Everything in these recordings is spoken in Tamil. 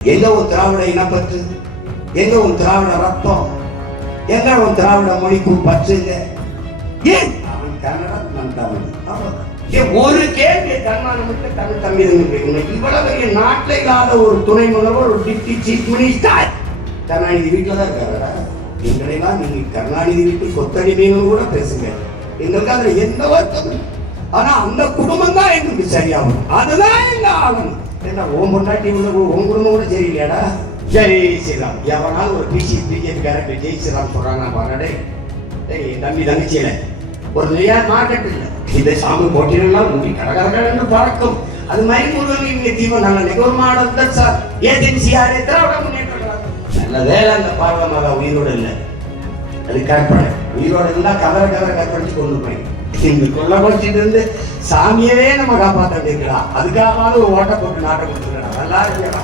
எங்க ஒரு திராவிட இனப்பற்று, எங்க ஒரு திராவிட ரத்தம், எங்க ஒரு திராவிட மொழிக்கு பற்றுங்க. ஏன் அவன் கன்னடா, நான் தமிழ். ஒரு கேள்வி கர்நாடகத்துக்கு தமிழ் தம்பி இவ்வளவு நாட்டில் இல்லாத ஒரு துணை முதல்வர், ஒரு டிப்டி சீஃப் மினிஸ்டர் கருணாநிதி வீட்டில் தான் இருக்காரா? எங்களெல்லாம் நீங்க கருணாநிதி வீட்டு கொத்தடிமைன்னு கூட பேசுங்க, எங்களுக்கு அதுல எந்த வருத்தம். ஆனா அந்த குடும்பம் தான் எங்களுக்கு சரியாகும், அதுதான் எங்க ஆகணும். என்ன ஓம் பொண்டாட்டி உள்ள உன் குடும்பம் கூட சரியில்லையாடா? ஜெய் ஸ்ரீராம். எவனாலும் ஒரு பிஜேபி கேரக்டர் ஜெய் ஸ்ரீராம் சொல்றாங்க பாருடே. தம்பி தங்கச்சியில ஒரு நிறைய மார்க்கெட் இல்லை, இந்த சாமி போட்டியெல்லாம் உண்டி கடற்கரை பறக்கும். அது மாதிரி முருகன் இங்க தீவம் நல்ல ஒரு மாடல் தான் சார். ஏஜென்சியாரே திராவிட முன்னேற்றம் நல்ல வேலை. அந்த பார்வமாக உயிரோடு இல்லை, அது கற்பனை. உயிரோடு இருந்தா கதற கற்பழிச்சு கொண்டு போய் இந்த கொள்ள குறைச்சிட்டு இருந்து சாமியவே நம்ம காப்பாற்ற வேண்டியிருக்கலாம். அதுக்காக ஒரு ஓட்ட போட்டு நாட்டை கொடுத்துருக்கா நல்லா இருக்கா?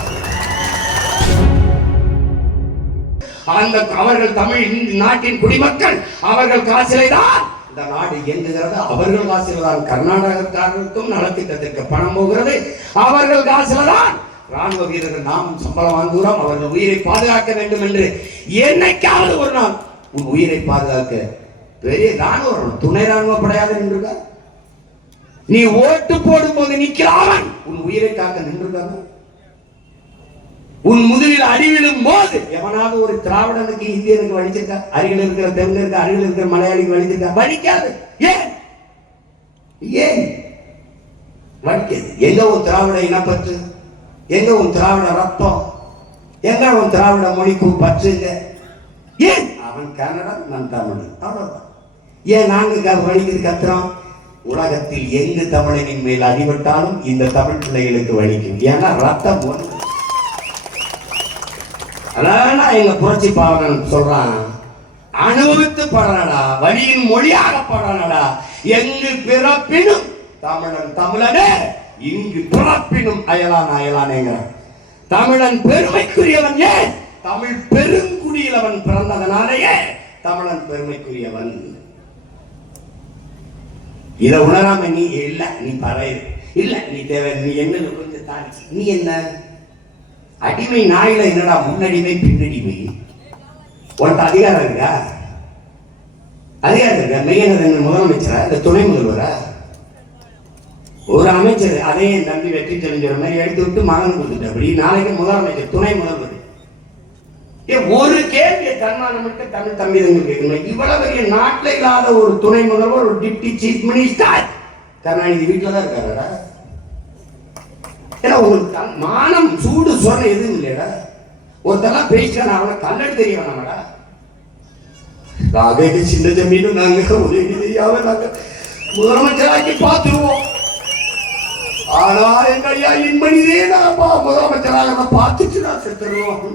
அந்த அவர்கள் தமிழ் நாட்டின் குடிமக்கள், அவர்கள் காசிலே தான் இந்த நாடு இயங்குகிறது. அவர்கள் காசில தான் கர்நாடகக்காரர்களுக்கும் நலத்திட்டத்திற்கு பணம் போகிறது. அவர்கள் காசில தான் ராணுவ வீரர்கள் நாம் சம்பளம் வாங்குகிறோம். அவர்கள் உயிரை பாதுகாக்க வேண்டும் என்று என்னைக்காவது ஒரு நாள் உன் உயிரை பாதுகாக்க பெரிய ராணுவம் துணை ராணுவ படையாக நின்றுக்கா? நீ ஓட்டு போடும் போது நிற்கிறான் உன் உயிரை காக்க நின்றுக்காங்க. உன் முதுகில் அடிவிடும் போது எவனாவது ஒரு திராவிடனுக்கு இந்தியனுக்கு வலிச்சிருக்கா? அருகில் இருக்கிற தெலுங்குக்கு, அருகில் இருக்கிற மலையாளிக்கு வலிச்சிருக்கா? வலிக்காது. ஏன் ஏன் வலிக்காது? எங்க ஒரு திராவிட இனப்பற்று, எங்க ஒரு திராவிட ரத்தம், எங்க ஒரு திராவிட மொழிக்கு பற்றுங்க. ஏன் அவன் கன்னடா, நான் தமிழ், அவ்வளவுதான். ஏன் நாங்க வலிக்குது கத்துறோம்? உலகத்தில் எங்கு தமிழனின் மேல் அடிபட்டாலும் இந்த தமிழ் பிள்ளைகளுக்கு வலிக்கும். ஏன்னா ரத்தம் ஒன்று. அதான் எங்க புரட்சி பாவனன் சொல்றான், அனுபவித்து படனடா, வழியின் மொழியாக படனடா. எங்கு பிறப்பினும் தமிழன் தமிழனே, இங்கு பிறப்பினும் அயலான் அயலானேங்கிற தமிழன் பெருமைக்குரியவன். ஏன் தமிழ் பெருங்குடியில் அவன் பிறந்ததனாலேயே தமிழன் பெருமைக்குரியவன். இதை உணராம நீ இல்ல, நீ பறைய இல்ல, நீ தேவை, நீ என்ன கொஞ்சம் தாண்டி நீ என்ன அடிமை நாயில என்னடா முன்னடிமை பின்னடிமை? உன்ட்ட அதிகாரம் இருக்கா? அதிகாரம் இருக்கா? மெய்யனது முதலமைச்சரா இல்ல துணை முதல்வரா? ஒரு அமைச்சர் அதே என் தம்பி வெற்றி தெரிஞ்சுற மாதிரி எடுத்து விட்டு மகன் கொடுத்துட்டு அப்படி நாளைக்கு முதலமைச்சர் துணை முதல்வர். ஒரு கேள்வி கர்நாடகத்துக்கு தமிழ் தம்பி கேட்கணும். இவ்வளவு நாட்டில் இல்லாத ஒரு துணை முதல்வர், ஒரு டிப்டி சீஃப் மினிஸ்டர் கருணாநிதி வீட்டில் தான் இருக்காரா? ஏன்னா உங்களுக்கு மானம் சூடு சொன்ன எதுவும் இல்லையடா. ஒருத்தெல்லாம் பேசிட்டா அவனை கல்லடி தெரிய வேணாமடா. நாங்க சின்ன தம்பின்னு நாங்க உதவி தெரியாம நாங்க முதலமைச்சராக்கி பார்த்துருவோம். ஆனா எங்க ஐயா இன்மணிதே நான் முதலமைச்சராக பார்த்துட்டு நான் செத்துருவோம்.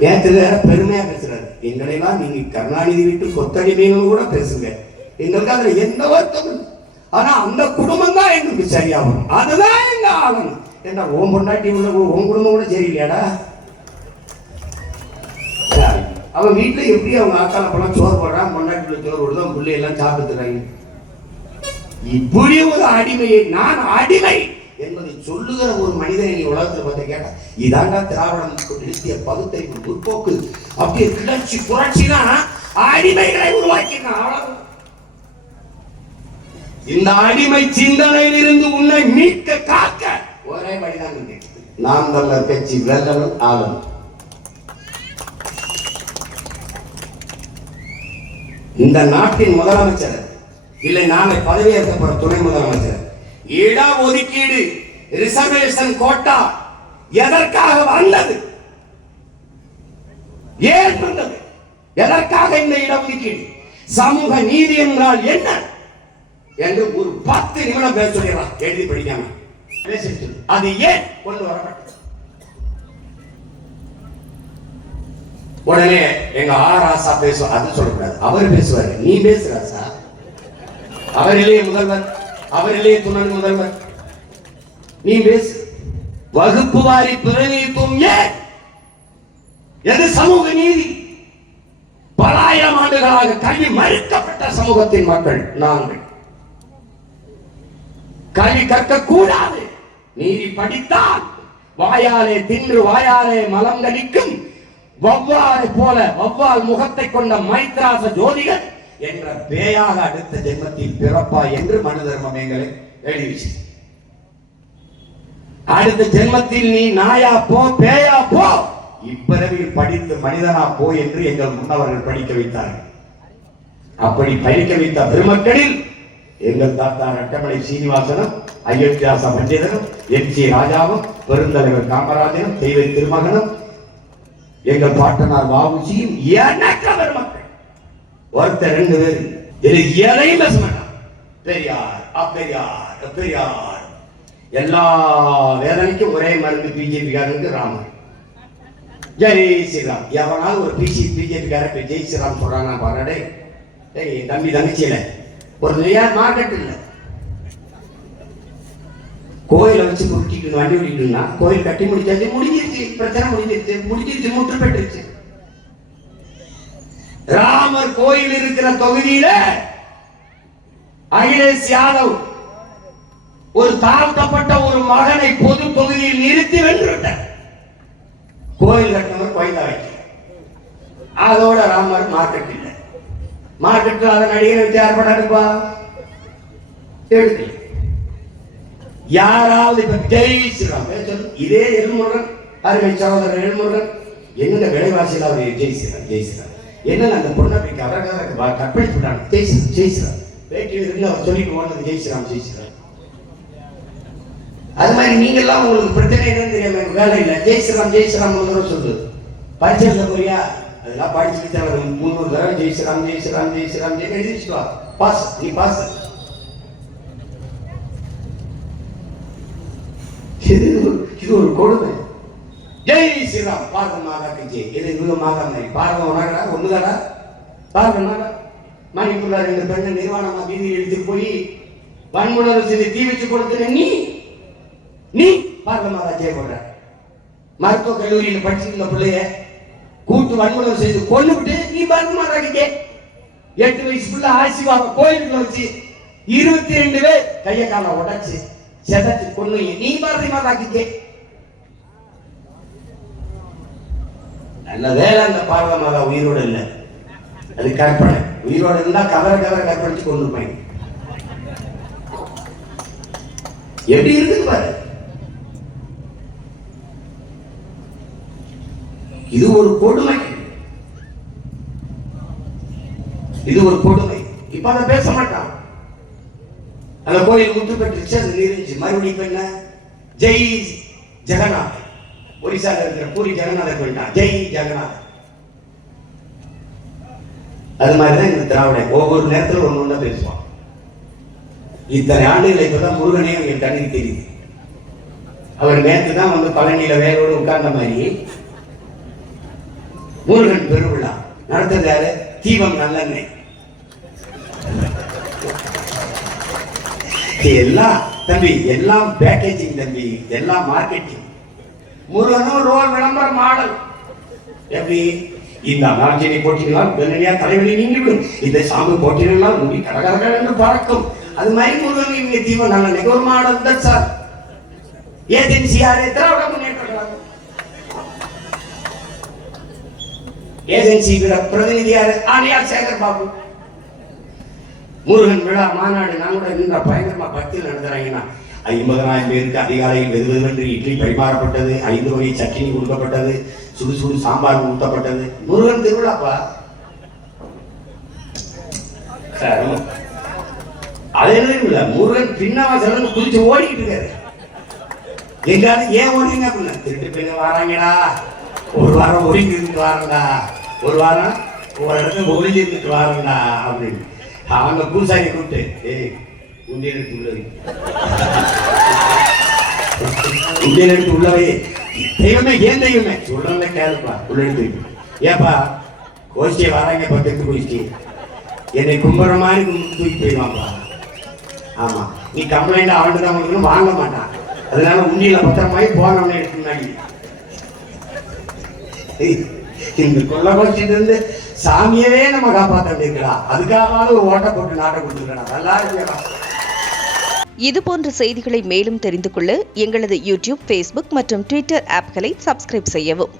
நேரத்துல பெருமையா பேசுறாரு, எங்களெல்லாம் நீங்க கருணாநிதி வீட்டு கொத்தடிமைன்னு கூட பேசுங்க, எங்களுக்கு அதுல எந்த வருத்தம். ஆனா அந்த குடும்பம் தான் எங்களுக்கு சரியாகும், அதுதான் எங்க ஆகணும். ஏன்னா ஓம் பொண்டாட்டி உள்ள உன் குடும்பம் கூட சரியில்லையாடா? அவன் வீட்டுல எப்படி அவங்க ஆக்கால பழம் சோறு போடுறான், பொண்டாட்டில சோறு போடுதான், பிள்ளை எல்லாம் சாப்பிட்டுறாங்க. இப்படி ஒரு அடிமையை, நான் அடிமை என்பதை சொல்லுகிற ஒரு மனிதனை நீ உலகத்தில் பார்த்து கேட்டா, இதாண்டா திராவிடம் நிறுத்திய பகுத்தறிவு முற்போக்கு. அப்படியே கிளர்ச்சி புரட்சினா அடிமைகளை உருவாக்கினான். அவ்வளவு. இந்த அடிமை சிந்தனையில் இருந்து உன்னை மீட்க காக்க ஒரே வழிதான் இருக்கு. நாம் தமிழர் கட்சி வெல்லணும் ஆளும். இந்த நாட்டின் முதலமைச்சர் இல்லை, நாளை பதவியேற்க போற துணை முதலமைச்சர், இட ஒதுக்கீடு ரிசர்வேஷன் கோட்டா எதற்காக வந்தது? ஏன் வந்தது? எதற்காக இந்த இடஒதுக்கீடு? சமூக நீதி என்றால் என்ன என்று ஒரு 10 நிமிடம் பேச சொல்லிடலாம், எழுதி படிக்காம. அது ஏன் கொண்டு வரப்பட்டது? உடனே எங்க ஆராசா பேசுவார், அது சொல்லக்கூடாது, அவர் பேசுவாரு, நீ பேசுறாசா? அவரிலே முதல்வர், அவரிலே துணை முதல்வர், நீ பேசு. வகுப்பு வாரி பிரதிநிதித்துவம் ஏன்? எது சமூக நீதி? பல ஆயிரம் ஆண்டுகளாக கல்வி மறுக்கப்பட்ட சமூகத்தின் மக்கள் நாங்கள். கல்வி கற்க கூடாது, நீதி படித்தால் வாயாலே தின்று வாயாலே மலம் கழிக்கும் வௌவாலை போல வௌவால் முகத்தை கொண்ட மைத்ராச ஜோதிகள் என்ற பேயாக அடுத்த ஜென்மத்தில் பிறப்பா என்று மனு தர்மம் எங்களை எழுதிச்சு. அடுத்த ஜென்மத்தில் நீ நாயா போ பேயா போ, இப்பிறவியில் படித்து மனிதனா போ என்று எங்கள் முன்னவர்கள் படிக்க வைத்தார்கள். அப்படி படிக்க வைத்த பெருமக்களில் எங்கள் தாத்தா ரட்டமலை சீனிவாசனும் அயோத்தியாச பண்டிதனும் எம்.சி. ராஜாவும் பெருந்தலைவர் காமராஜனும் தெய்வ திருமகனும் எங்கள் பாட்டனார் வாவுசியும் எண்ணற்ற பெருமக்கள். ஒருத்தர் 2 பேர் இது எதையும் பேச மாட்டான். பெரியார் அப்பெரியார் பெரியார். எல்லா வேதனைக்கும் ஒரே மருந்து பிஜேபிக்காரனுக்கு ராமர். ஜெய் ஸ்ரீராம். எவனாலும் ஒரு பிஜேபிக்காரன் ஜெய் ஸ்ரீராம் சொல்றாங்க பாருடே. தம்பி தங்கச்சியில ஒரு மார்க்கெட் இல்ல, கோயிலை வச்சு குடிச்சிட்டு வண்டி ஓடிட்டுனா கோயில் கட்டி முடிச்சாச்சு, முடிஞ்சிருச்சு, பிரச்சனை முடிஞ்சிருச்சு, முற்று பெற்றுச்சு. ராமர் கோயில் இருக்கிற தொகுதியில அகிலேஷ் யாதவ் ஒரு தாழ்த்தப்பட்ட ஒரு மகனை பொது தொகுதியில் நிறுத்தி வென்றுவிட்டார். கோயில் கட்டினவர் கோயில் வைக்க, அதோட ராமர் மார்க்கெட் இல்லை. மார்க்கெட்டில் அதை நடிகரை வச்சு ஏற்படாதுப்பா எடுக்கல. யாராவது இப்ப ஜெய் ஸ்ரீராம் இதே எல்முருகன் அருமை சகோதரர் எல்முருகன் என்னென்ன விலைவாசியில் அவர் ஜெய் ஸ்ரீராம் ஜெய் ஸ்ரீராம் என்னென்ன அந்த பொண்ணை அவரக கற்பழிச்சுட்டாங்க. ஜெய் ஸ்ரீராம் ஜெய் ஸ்ரீராம் பேட்டியில் இருந்து அவர் சொல்லிட்டு ஓடுறது ஜெய் ஸ்ரீராம் ஜெய் ஸ்ரீராம். அது மாதிரி நீங்க எல்லாம் உங்களுக்கு பிரச்சனை என்னன்னு தெரியாம வேலை இல்லை. ஜெய் ஸ்ரீராம் ஜெய் ஸ்ரீராம் சொல்லுது. பரிசு போறியா அதெல்லாம் படிச்சுட்டு 300 தடவை ஜெய் ஸ்ரீராம் ஜெய் ஸ்ரீராம் ஜெய் ஸ்ரீராம் ஜெய் எழுதிச்சுட்டு பாஸ். நீ பாஸ். இது ஒரு கொடுமை. ஜெய் ஸ்ரீராம் பாரத மாதாக்கு ஜெய். இது இவங்க மாதா மாதிரி பாரதம் உணர்றா ஒண்ணுதாடா. பாரதம் மாதா மணிக்குள்ள 2 பெண்ணு நிர்வாணமா வீதியில் எடுத்துட்டு போய் வன்முணர்வு செய்து தீ வச்சு கொடுத்து நீ பாரத மாதா ஜெய் போடுற. மருத்துவ கல்லூரியில் படிச்சுருந்த பிள்ளைய கூட்டு வன்முணர்வு செய்து கொண்டு விட்டு நீ பாரத மாதாக்கு ஜெய். 8 வயசு பிள்ளை ஆசிவாக கோயிலுக்குள்ள வச்சு 22 பேர் கைய கால உடைச்சு செதச்சு கொண்டு நீ பாரதி மாதாக்கு ஜெய். நல்ல வேலை அந்த பாரத மாதா உயிரோடு இல்லை, அது கற்பனை. உயிரோடு இருந்தா கதற கற்பழிச்சு கொண்டு போய் எப்படி இருக்குது பாரு. இது ஒரு கொடுமை, இது ஒரு கொடுமை. இப்ப அதை பேச மாட்டான். அந்த கோயில் முற்று பெற்றுச்சு, அது நீரிஞ்சு. மறுபடியும் என்ன ஜெய் ஜெகநாத். ஒரிசால இருக்கிற பூரி ஜெகநாதர் போயிட்டான் ஜெய் ஜெகநாத். அது மாதிரிதான் இந்த திராவிடன் ஒவ்வொரு நேரத்தில் ஒண்ணு பேசுவான். இத்தனை ஆண்டுகள் இப்பதான் முருகனே என் கண்ணுக்கு தெரியுது. அவர் நேற்று தான் வந்து பழனியில வேரோடு உட்கார்ந்த மாதிரி முருகன் பெருவிழா நடத்தது யாரு? தீபம் நல்லெண்ணெய். எல்லாம் தம்பி, எல்லாம் பேக்கேஜிங் தம்பி, எல்லாம் மார்க்கெட்டிங். முருகனும் ரோல் விளம்பர மாடல். எப்படி இந்த நாட்சியை போட்டினால் வெள்ளையா தலைவலி நீங்கிவிடும், இந்த சாம்பு போட்டினால் முடி கடகரக என்று பறக்கும். அது மாதிரி முருகன் இவங்க தீபம் நல்லெண்ணெய் ஒரு மாடல் தான் சார். ஏஜென்சி யாரு? திராவிட முன்னேற்ற கழகம். ஏஜென்சி பிரதிநிதி யாரு? ஆணையார் சேகர் பாபு. முருகன் விழா மாநாடு நான் கூட நின்ற பயங்கரமா பக்தியில் நடத்துறாங்கன்னா 50,000 பேருக்கு அதிகாலையில் வெதுவென்று இட்லி பரிமாறப்பட்டது, 5 வகை சட்னி கொடுக்கப்பட்டது, சுடு சாம்பார் ஊட்டப்பட்டது. முருகன் திருவிழாப்பா. அது இல்ல, முருகன் பின்னவாசல் குதிச்சு ஓடிக்கிட்டு இருக்காரு. எங்காவது ஏன் ஓடுறீங்க அப்படின்னா, திருட்டு பெண்ணு வராங்கடா, ஒரு வாரம் ஒதுங்கி இருந்துட்டு வாரண்டா, ஒரு வாரம் ஒரு இடத்துல ஒளிஞ்சு இருந்துட்டு வாரண்டா அப்படின்னு அவங்க பூசாரி கூப்பிட்டு உண்டியல் எடுத்து உள்ளவே தெய்வமே ஏன் தெய்வமே சொல்றத கேளுப்பா உள்ள எடுத்து ஏப்பா கோஷ்டியை வராங்க பக்கத்து கோஷ்டி என்னை கும்புற மாதிரி தூக்கி போயிடுவாப்பா. ஆமா, நீ கம்ப்ளைண்ட் அவன்ட்டு தான் உங்களுக்கு வாங்க மாட்டான். அதனால உண்டியில பத்திரமாயி போனவனே எடுத்து முன்னாடி இந்த கொள்ள கோஷ்டிட்டு இருந்து சாமியவே நம்ம காப்பாற்ற வேண்டியிருக்கா. அதுக்காக ஒரு ஓட்டை போட்டு நாட்டை கொடுத்துருக்கா. நல்லா இருக்கா? இதுபோன்ற செய்திகளை மேலும் தெரிந்து கொள்ள எங்களது யூடியூப், ஃபேஸ்புக் மற்றும் ட்விட்டர் ஆப்களை சப்ஸ்கிரைப் செய்யவும்.